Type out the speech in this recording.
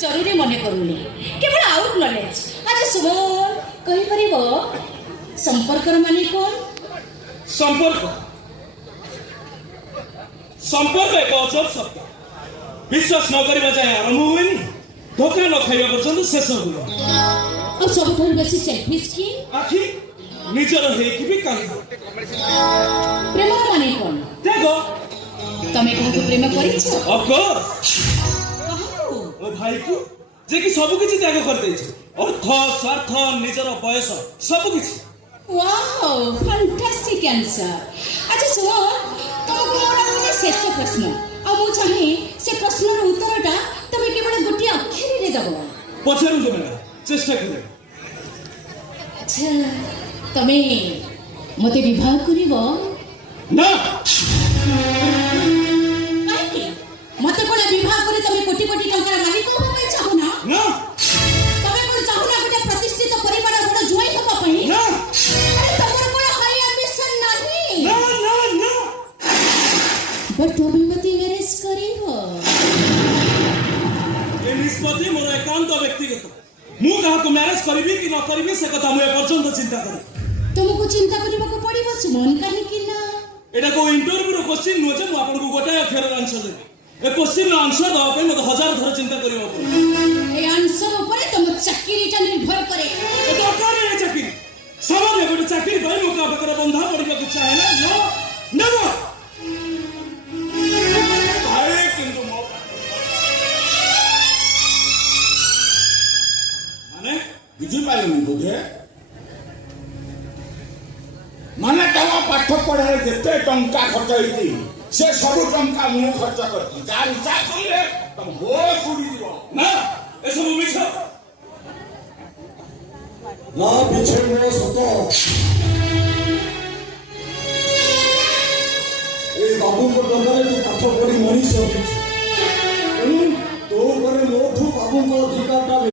जरूरी मने करूनी केवल आउट नॉलेज आज सुमन कहि परिबो संपर्क माने कोन संपर्क संपर्क एक अजब शब्द विश्वास न करिबा जाय आरंभ हुएनी धोखा न खाइबा पर्यंत शेष हुए और सब थोड़ी बेसी सेल्फिश की आखि निजर हे कि भी कहि प्रेम माने कोन देखो तमे कहू प्रेम करिछ ऑफ कोर्स ओ भाई को जे कि सब किछि त्याग कर दै छै अर्थ स्वार्थ निजर बयस सब किछि वाओ फैंटास्टिक आंसर अच्छा सुनो तुमको मोर शेष प्रश्न आ मु चाहे से प्रश्नर उत्तरटा तमे केवल गोटी अक्षर रे दबो पछरु देबे चेष्टा करे अच्छा तमे मते विवाह करिवो ना मते कोन विवाह करे तमे कोटी कोटी टंकार मालिक होबा पई चाहो ना ना तमे कोन चाहो ना गोटे प्रतिष्ठित परिवार बड़ जुआई होबा पई ना अरे तमर कोन हाई एम्बिशन नाही ना ना ना बट तमे मते मैरिज करिवो ए निष्पत्ति मोर एकांत व्यक्तिगत मु कहा को मैरिज करबी कि न करबी से कथा मु पर्यंत चिंता करे तुमको चिंता करबा को पड़िबो सुमन काहे कि ना एटा को इंटरव्यू रो क्वेश्चन नो जे मु आपन को गोटे अक्षर आंसर देबी ए क्वेश्चन रो आंसर दवा पे मते हजार थर चिंता करियो पड़े ए आंसर ऊपर तुम चाकरीटा निर्भर करे ए तो करे चाकरी सामान्य गोटे चाकरी भाई मु का बकर बंधा पड़िबा के चाहे ना नो नेवर भाई किंतु मो माने बुझी पाइलनि बोधे माने तम पाठ पढ़ारे जेते टंका खर्च होई से सब टंका मु खर्च करती जार इच्छा करले तम हो सुड़ी दियो ना ए सब मिछ ना पीछे मो सतो ए बाबू को दरबारे जो पाठ पढ़ी मनीष तो करे मोठू बाबू को अधिकारटा